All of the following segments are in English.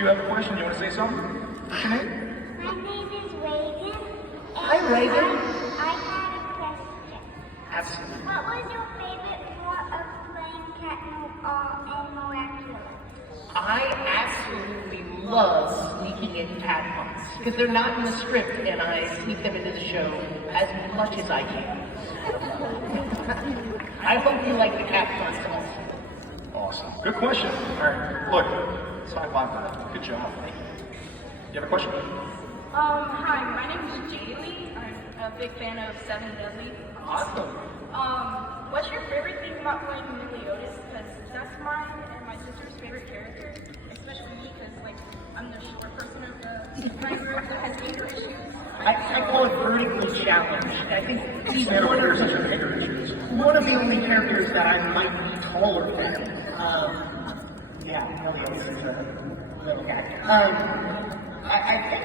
you have a question? You want to say something? What's your name? My name is Raven. Hi, Raven. I had a question. Absolutely. What was your favorite part of playing Cat and Miraculous? I absolutely love sneaking in cat hunts because they're not in the script and I sneak them into the show as much as I can. I hope you like the cat hunts also. Awesome. Good question. All right. Look, it's 5-5 for that. Good job. You have a question? Hi, my name is Jaylee. I'm a big fan of Seven Deadly. Awesome. What's your favorite thing about playing Meliodas? Because that's mine and my sister's favorite character, especially me, because like I'm the short person of my group that has anger issues. I call it vertically challenged. I think he's one of the only characters that I might be taller than. Yeah, Meliodas is a little guy. I think,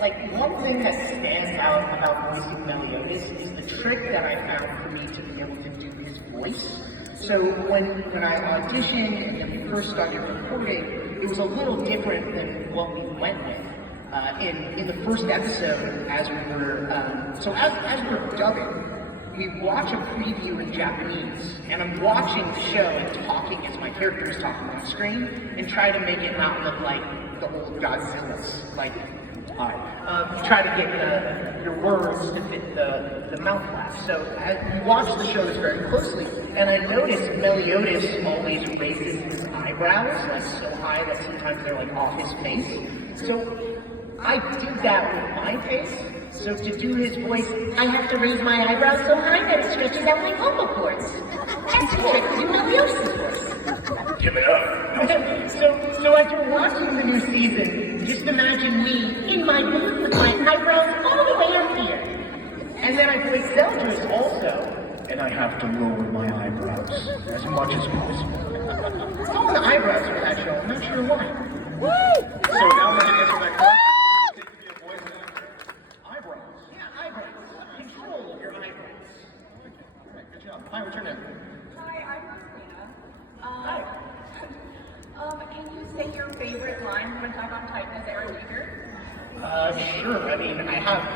like, one thing that stands out about voicing Meliodas is the trick that I found for me to be able to do his voice. So when I auditioned and when we first started recording, it was a little different than what we went with. In the first episode, as we were dubbing, we watch a preview in Japanese, and I'm watching the show and talking as my character is talking on screen, and try to make it not look like the old Godzilla's, like, hi. Try to get your words to fit the mouth blast. So as we watch the shows very closely, and I noticed Meliodas always raises his eyebrows like so high that sometimes they're like off his face. So I do that with my face. So to do his voice, I have to raise my eyebrows so high that it stretches out my vocal cords. That's the trick to Meliodas' voice. Give it up. So as you're watching the new season, just imagine me in my booth with my eyebrows all the way up here. And then I play Zeldris also. And I have to lower my eyebrows as much as possible. It's all the eyebrows for that show, I'm not sure why. Woo! So now we're going to answer that question. Eyebrows. Yeah, eyebrows. Control of your eyebrows. All right, good job. Hi, what's your name? Hi, I'm Rosalina. Hi. Can you say your favorite line from Attack on Titan as Eren Yeager? Sure. I mean,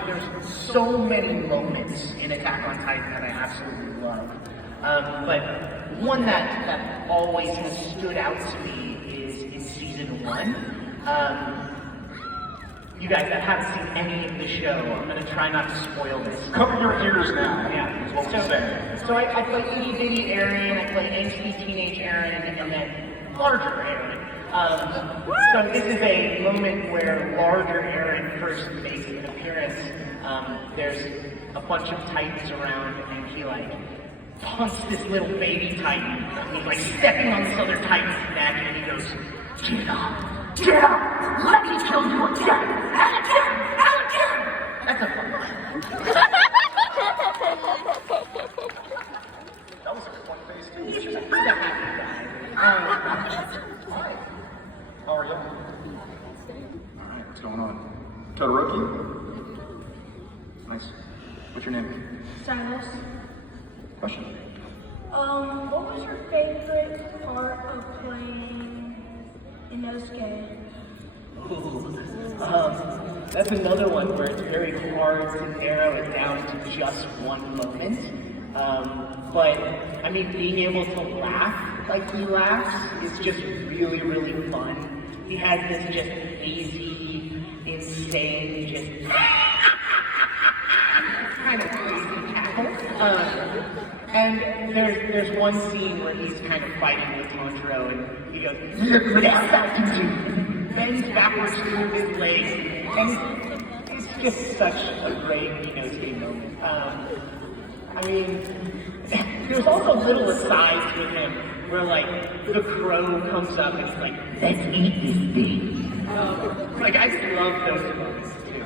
there's so many moments in Attack on Titan that I absolutely love. But one that always has stood out to me is in season 1. You guys that haven't seen any of the show, I'm going to try not to spoil this. Cover your ears now. Yeah. Is what we're saying. So I play itty bitty Eren, I play angsty teenage Eren, and then larger Eren. So this is a moment where larger Eren first makes an appearance. There's a bunch of Titans around, and he like punts this little baby Titan. He's like stepping on this other Titan's neck, and he goes, "Get up! Get up! Let me kill you again! And again! And again!" That's a fun line. That was a fun face, too. He's a happy guy. Hi. How are you? All right, what's going on? Todoroki? Nice. What's your name? Silas. Question. What was your favorite part of playing in SK? That's another one where it's very hard to narrow it down to just one moment. But I mean, being able to laugh like he laughs is just really, really fun. He has this just easy, insane, just kind of crazy cackle. And there's one scene where he's kind of fighting with Tanjiro, and he goes, "Look what else I can do!" Bends backwards through his legs, and it's just such a great Inosuke moment. I mean, there's also little asides with him where, like, the crow comes up and it's like, "Let's eat this thing." Like, I love those moments too.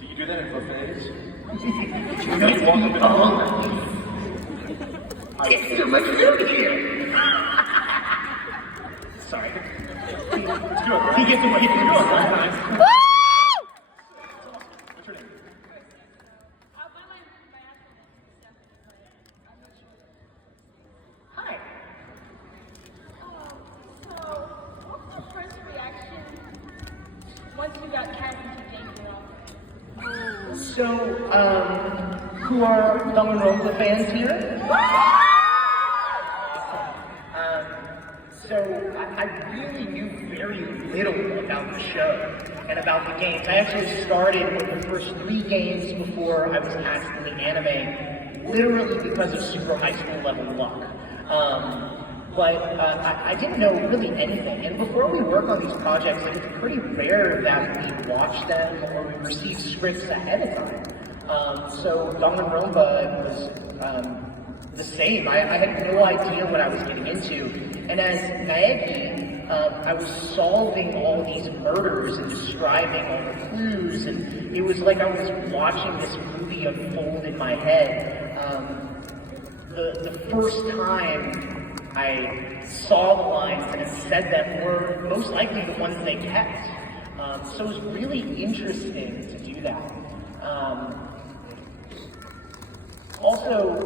Do you do that in buffets? Let's eat all of this. It's too much food here. Sorry. He gets away from it sometimes. What's your name? So, what's the first reaction So, who are Danganronpa fans here? So I really knew very little about the show and about the games. I actually started with the first 3 games before I was asked to the anime, literally because of super high school level luck. But I didn't know really anything. And before we work on these projects, it's pretty rare that we watch them or we receive scripts ahead of time. So Danganronpa was the same. I had no idea what I was getting into. And as Naegi, I was solving all these murders and describing all the clues, and it was like I was watching this movie unfold in my head. The first time I saw the lines and said them were most likely the ones they kept. So it was really interesting to do that. Also,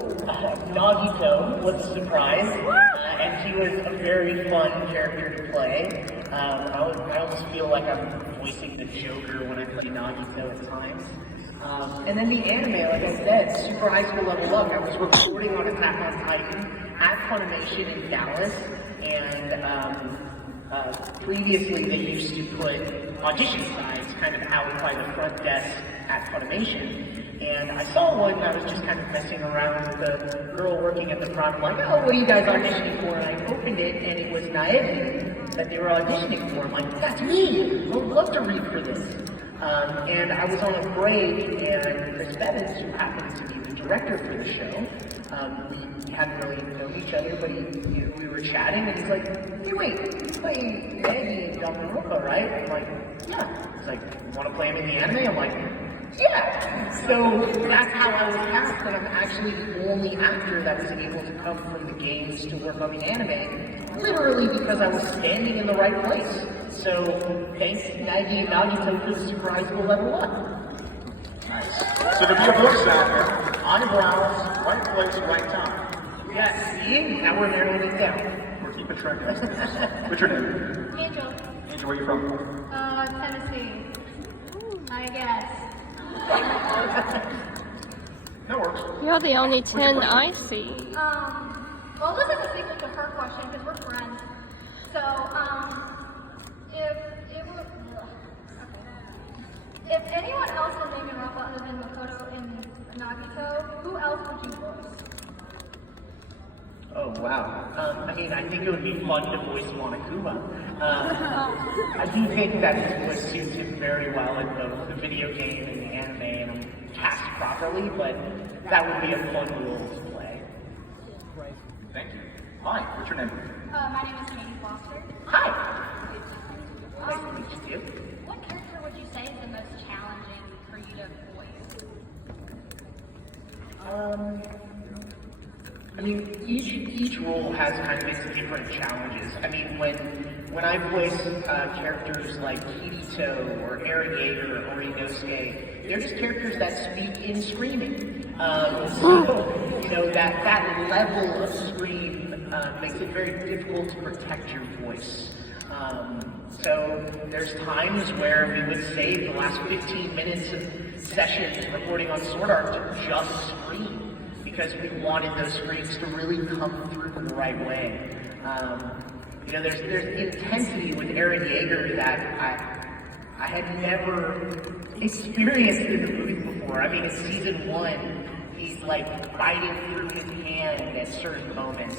Nagito was a surprise, and he was a very fun character to play. I almost feel like I'm voicing the Joker when I play Nagito at times. And then the anime, like I said, super high school level luck. I was recording on Attack on Titan at Funimation in Dallas, and previously they used to put audition signs kind of out by the front desk at Funimation. And I saw one and I was just kind of messing around with the girl working at the front. I'm like, oh, what are you guys auditioning for? And I opened it and it was Naegi that they were auditioning for. I'm like, that's me! I would love to read for this. And I was on a break and Chris Bevins, who happened to be the director for the show, we hadn't really known each other, but we were chatting and he's like, hey wait, you play Naegi in Danganronpa, right? I'm like, yeah. He's like, want to play him in the anime? I'm like, yeah! So that's how I was cast, and I'm actually the only actor that was able to come from the games to work on the anime, literally because I was standing in the right place. So thanks Naegi and Nagito for the super high school level up. Nice. So to be a voice actor, eyebrows, right place, right time. Yeah, see? Now we're narrowing it down. We're keeping track of this. What's your name? Angel, Angel, where are you from? Tennessee. I guess. That works. You're the only 10 I see. Well, this is a sequel to her question because we're friends. So, if anyone else in Danganronpa other than Makoto and Nagito, who else would you voice? Oh, wow. I mean, I think it would be fun to voice Monokuma. I do think that his voice suits him very well in both the video game and the anime, and I'm cast properly, but that would be a fun role to play. Thank you. Hi, what's your name? My name is Katie Foster. Hi! Nice to meet you. What character would you say is the most challenging for you to voice? I mean, each role has kind of its different challenges. I mean, when I voice characters like Kirito or Eren Yeager or Inosuke, they're just characters that speak in screaming. So, you know, that level of scream makes it very difficult to protect your voice. So there's times where we would save the last 15 minutes of sessions recording on Sword Art to just scream, because we wanted those screams to really come through in the right way. You know, there's intensity with Eren Yeager that I had never experienced in the movie before. I mean, in season 1, he's like biting through his hand at certain moments.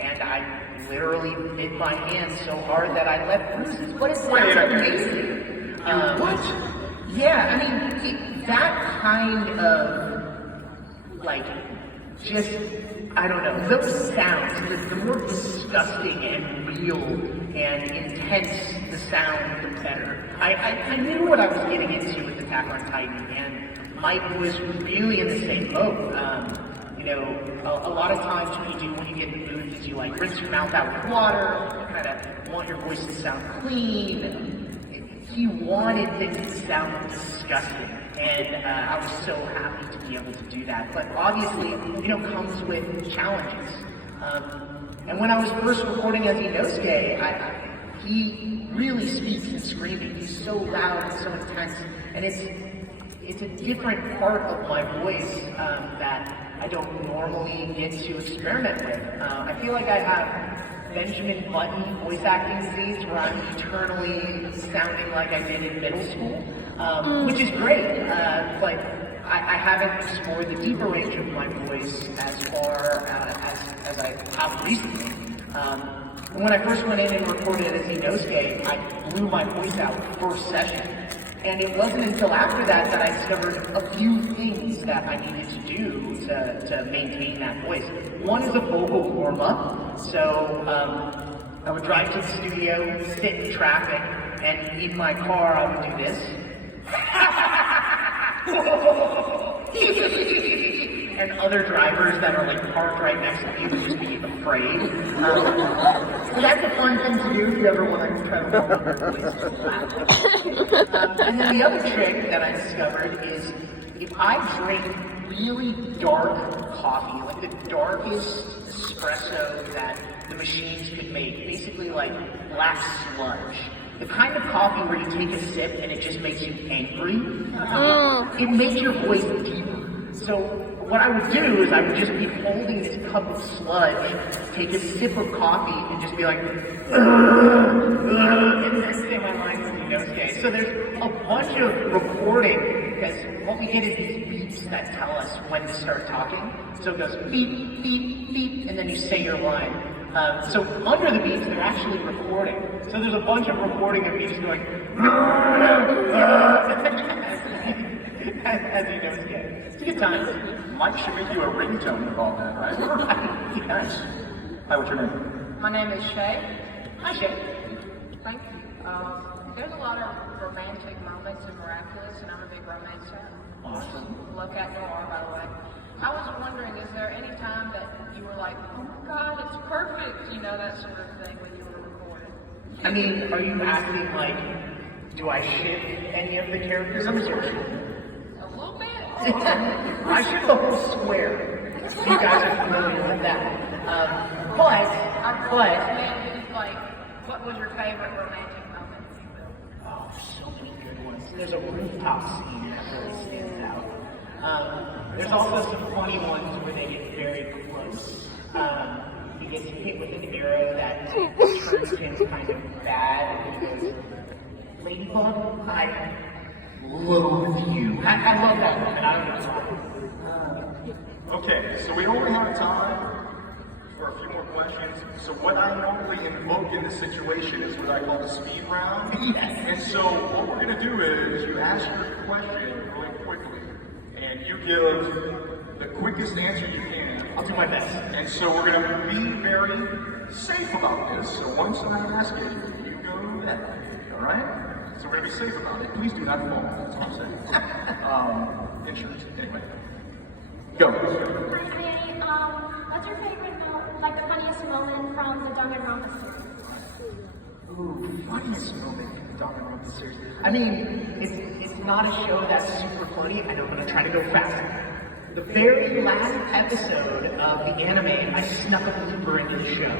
And I literally bit my hand so hard that I left bruises. But it sounds amazing. What? Yeah, I mean, that kind of, like, just, I don't know, those sounds, the more disgusting and real and intense the sound, the better. I knew what I was getting into with Attack on Titan, and Mike was really in the same boat. You know, a lot of times what you do when you get in the mood is you like rinse your mouth out with water, you kind of want your voice to sound clean. He wanted things to sound disgusting, and I was so happy to be able to do that. But obviously, you know, comes with challenges. And when I was first recording as Inosuke, he really speaks in screaming. He's so loud and so intense, and it's a different part of my voice that I don't normally get to experiment with. I feel like I have Benjamin Button voice acting scenes where I'm eternally sounding like I did in middle school, which is great, but I haven't explored the deeper range of my voice as far as I have recently. When I first went in and recorded as Inosuke, I blew my voice out first session. And it wasn't until after that that I discovered a few things that I needed to do to maintain that voice. One is a vocal warm-up. So I would drive to the studio, sit in traffic, and in my car I would do this. And other drivers that are like parked right next to me would just be afraid. So that's a fun thing to do if you ever want to try to warm up your voice. And then the other trick that I discovered is if I drink really dark coffee, like the darkest espresso that the machines could make, basically like black sludge. The kind of coffee where you take a sip and it just makes you angry, it makes your voice deeper. So what I would do is I would just be holding this cup of sludge, take a sip of coffee, and just be like, and next thing my mind is Inosuke. So there's a bunch of recording, because what we get is these beeps that tell us when to start talking. So it goes beep, beep, beep, and then you say your line. So under the beats, they're actually recording. So there's a bunch of recording of me just going, as Inosuke. It's a good time. Mike should make you a ringtone with all that, right? Nice. Hi, what's your name? My name is Shay. Hi, Shay. Thank you. There's a lot of romantic moments in Miraculous, and I'm a big romance fan. Awesome. Love Cat Noir, by the way. I was wondering, is there any time that you were like, oh my God, it's perfect, you know, that sort of thing when you were recording? I mean, are you asking, like, do I ship any of the characters? I'm sorry. A little bit. I ship the whole square. You guys are familiar with that. But, Maybe, like, what was your favorite romantic moment, if you will? oh, so many good ones. There's a rooftop scene that really stands out. There's also some funny ones where they get very close. He gets hit with an arrow that turns him kind of bad, and he goes, Ladybug, I loathe you. I love that moment. I don't know why. Okay, so we only have time for a few more questions. So what I normally invoke in this situation is what I call the speed round. Yes. And so what we're going to do is you ask your question really quickly, and you give the quickest answer you can. I'll do my best. And so we're going to be very safe about this. So once I ask it, you go that way. All right? So we're going to be safe about it. Please do not fall. That's all I'm saying. Insurance. Anyway. Go. Hi, Shay. What's your favorite, like the funniest moment from the Danganronpa series? Ooh, funniest moment in the Danganronpa series. I mean, it's not a show that's super funny, and I'm going to try to go fast. The very last episode of the anime, I snuck a blooper into the show.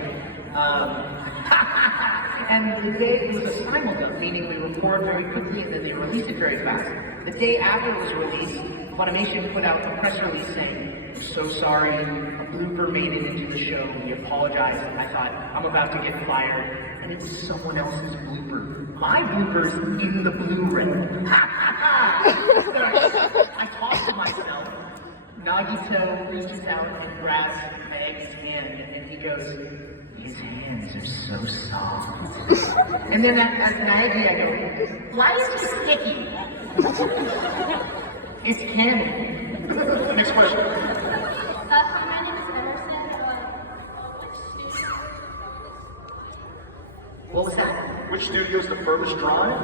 And the day it was a simulcast, meaning we record very quickly and then they release it very fast. The day after it was released, Funimation put out a press release saying, "We're so sorry, a blooper made it into the show, we apologize." And I thought, I'm about to get fired, and it was someone else's blooper. My blooper's in the Blu-ray. I talked to myself. Nagito reaches out and grabs Meg's hand, and he goes, "His hands are so soft." And then as Maggie, I go, "Why is he sticky?" It's canon. Next question. Hi, my name is Emerson. What was that? Which studio is the furthest drive?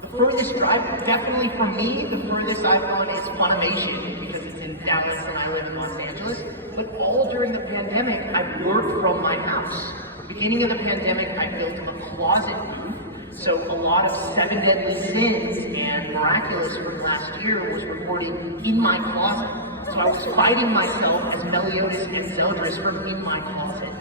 The furthest drive, definitely for me, the furthest I've gone is Funimation, because it's in Dallas and I live in Los Angeles. But all during the pandemic, I worked from my house. Beginning of the pandemic, I built a closet booth. So a lot of Seven Deadly Sins and Miraculous from last year was recording in my closet. So I was fighting myself as Meliodas and Zeldris from in my closet.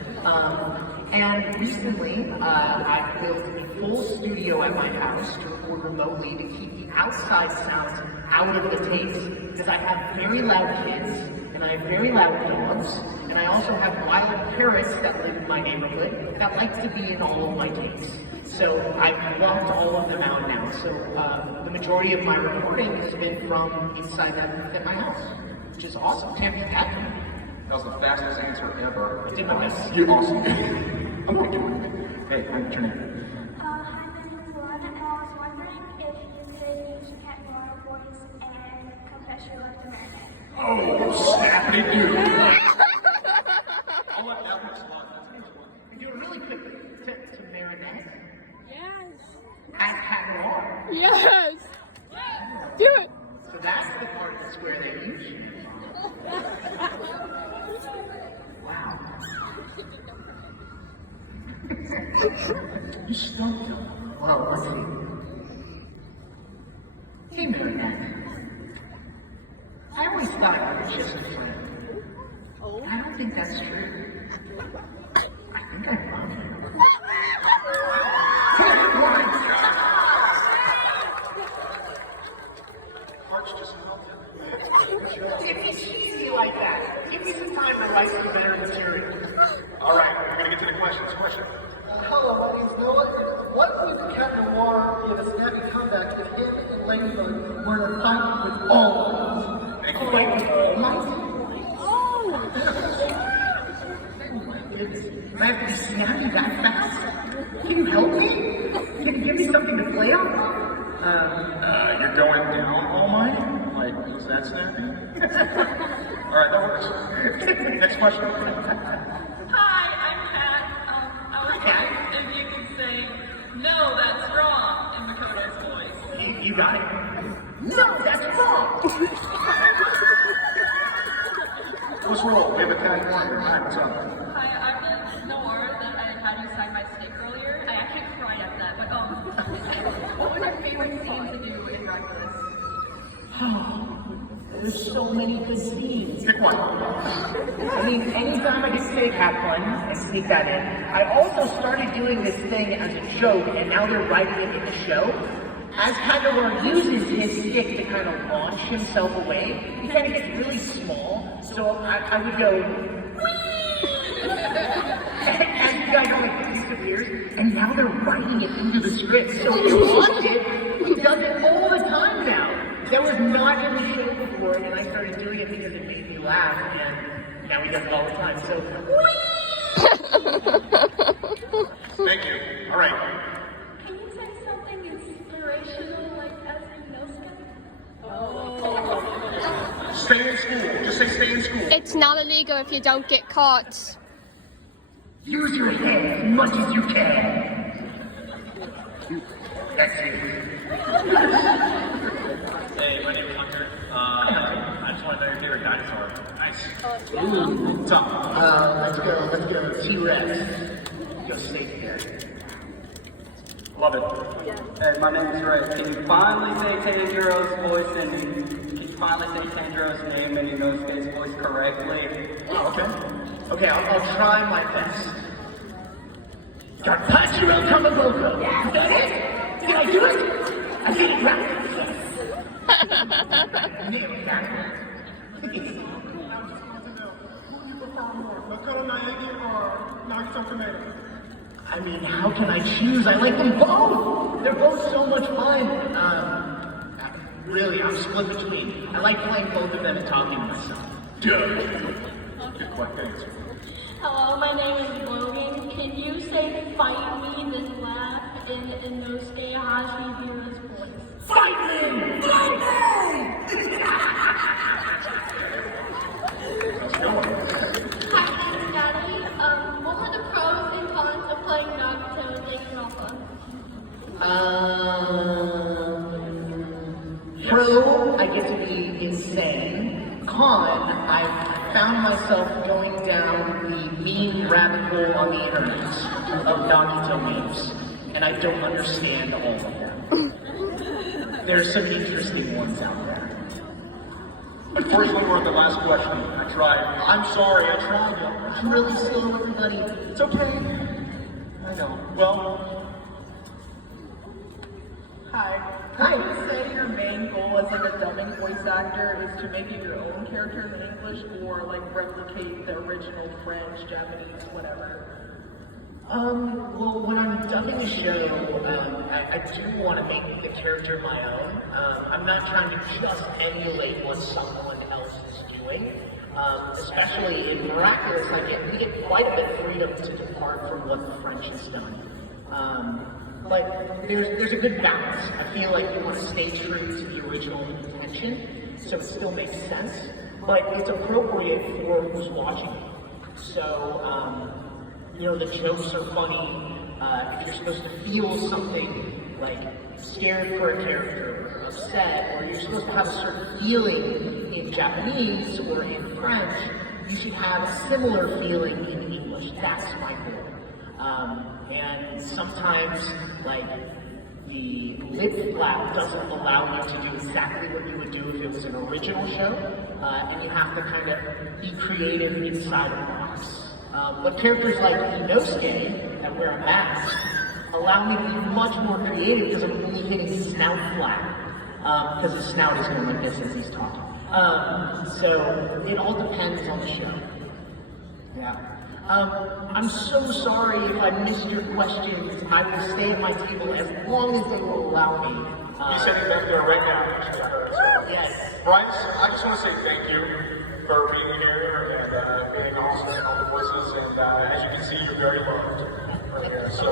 And recently, I built a full studio at my house to record remotely to keep the outside sounds out of the tapes. Because I have very loud kids, and I have very loud dogs, and I also have wild parrots that live in my neighborhood that like to be in all of my tapes. So I've locked all of them out now. So the majority of my recording has been from inside that booth at my house, which is awesome. Can't beat that. That was the fastest answer ever. Did my best. You're awesome. I'm not doing it. Hey, I'm turning. Hi, my name is Lauren, and I was wondering if you could use your cat Laura voice and confess your love to Meredith. Oh, snap it, dude. I'll let that one slide. Could you do it really quick to Marinette? Yes. As Cat Noir. Yes. Do it. So that's the part of the square they use. Wow. You stumped him. Well, let's see. Hey, Marinette. I always thought I was just a friend. I don't think that's true. I think I'm wrong. Heart's just melted. If it's easy like that, give me some time to write some better material. All right, we're gonna get to the questions. Question. Hello, my name's Noah. What would Cat Noir in a snappy comeback if him and Ladybug were in a fight with all of us? Thank you. Fight with all my Oh! Oh my goodness. Do I have to be snappy that fast? Can you help me? Can you give me something to play on? You're going down, Almighty? Like, was that snappy? All right, that works. Next question. Hi, I'm Kat. I was wondering if you could say, "No, that's wrong" in Makoto's voice. You got it. No, that's wrong! Let's roll. We have a cat corner. All right, what's up? Hi, I'm the Noir that I had you sign my stick earlier. I actually cried at that, but what was your favorite scene to do in Reckless? There's so many good scenes. Pick one. I mean, anytime I get steak, have fun and sneak that in. I also started doing this thing as a joke, and now they're writing it in the show. As Kagawar uses his stick to kind of launch himself away, he kind of gets really small. So I would go, whee! And you guys like disappears, and now they're writing it into the script. So if you watch it, he does it all the time now. That was not in the show before, and I started doing it because it made me laugh, and now he does it all the time. So, Thank you. All right. Can you say something inspirational, like as in no Stay in school. Just say stay in school. It's not illegal if you don't get caught. use your head as much as you can. That's it. Hey, my name is Hunter. I just want to know your favorite dinosaur. Nice. Ooh. Tom. Let's go. T-Rex. Go snake there. Love it. Hey, my name is Ray. Can you finally say Tanjiro's voice and can you finally say Tanjiro's name and Inosuke's voice correctly? Oh, okay. Okay, I'll try my best. Carpaccio Kamaboko. Is that it? Did I do it? I did it right. Nailed that. I mean, how can I choose? I like them both. They're both so much fun. Really, I'm split between. I like playing both of them and talking to myself. Good answer. Hello, my name is Logan. Can you say fight me, then laugh in Inosuke Hashihira's voice? Fight me! Fight me! Hi, I'm Daddy. What are the pros and cons of playing Nagato and Lady Alpha? Pro, I get to be insane. Con, I found myself going down the mean rabbit hole on the internet of Nagato memes, and I don't understand all of them. There's some interesting ones out there. Unfortunately, we're at the last question. I tried. I'm sorry, I tried. I'm really slow, everybody. It's okay. go. Well, Hi. Can you say your main goal as like a dubbing voice actor is to make it your own characters in English or like replicate the original French, Japanese, whatever? Well, when I'm dubbing a show, I do want to make the character my own. I'm not trying to just emulate what someone else is doing. Especially in Miraculous, we get quite a bit of freedom to depart from what the French has done. But there's a good balance. I feel like you want to stay true to the original intention, so it still makes sense, but it's appropriate for who's watching it. So, the jokes are funny. If you're supposed to feel something like scared for a character, or upset, or you're supposed to have a certain feeling in Japanese or in French, you should have a similar feeling in English. That's my goal. And sometimes, the lip flap doesn't allow you to do exactly what you would do if it was an original show, and you have to kind of be creative inside of the box. But characters like Inosuke, that wear a mask, allow me to be much more creative because I'm only hitting snout flap, because his snout is going like this as he's talking. So it all depends on the show. Yeah. I'm so sorry if I missed your questions. I will stay at my table as long as they will allow me. he's sitting back there right now, actually. Yes. Bryce, I just want to say thank you for being here and being awesome in all the voices. And as you can see, you're very loved right here. So.